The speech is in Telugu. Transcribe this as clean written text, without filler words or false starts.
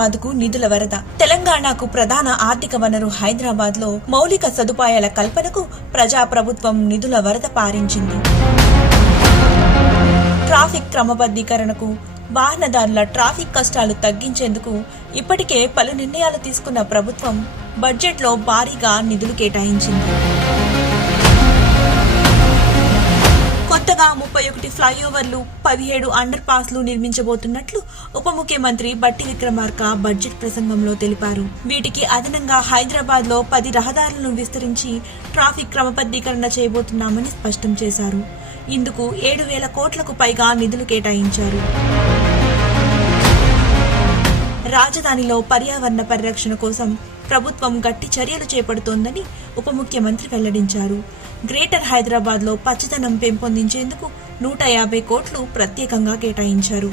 హైదరాబాద్ కు నిధుల వరద. తెలంగాణకు ప్రధాన ఆర్థిక వనరు హైదరాబాద్ లో మౌలిక సదుపాయాల కల్పనకు ప్రజాప్రభుత్వం నిధుల వరద పారించింది. ట్రాఫిక్ క్రమబద్ధీకరణకు, వాహనదారుల ట్రాఫిక్ కష్టాలు తగ్గించేందుకు ఇప్పటికే పలు నిర్ణయాలు తీసుకున్న ప్రభుత్వం బడ్జెట్లో భారీగా నిధులు కేటాయించింది. కొత్తగా 31 ఫ్లైఓవర్లు, 17 అండర్ పాస్లు నిర్మించబోతున్నట్లు ఉప ముఖ్యమంత్రి బట్టి విక్రమార్క బడ్జెట్ ప్రసంగంలో తెలిపారు. వీటికి అదనంగా హైదరాబాద్ లో 10 రహదారులను విస్తరించి ట్రాఫిక్ క్రమబద్ధీకరణ చేయబోతున్నామని స్పష్టం చేశారు. ఇందుకు 7,000 కోట్లకు పైగా నిధులు కేటాయించారు. రాజధానిలో పర్యావరణ పరిరక్షణ కోసం ప్రభుత్వం గట్టి చర్యలు చేపడుతోందని ఉప ముఖ్యమంత్రి వెల్లడించారు. గ్రేటర్ హైదరాబాద్ లో పచ్చదనం పెంపొందించేందుకు 150 కోట్లు ప్రత్యేకంగా కేటాయించారు.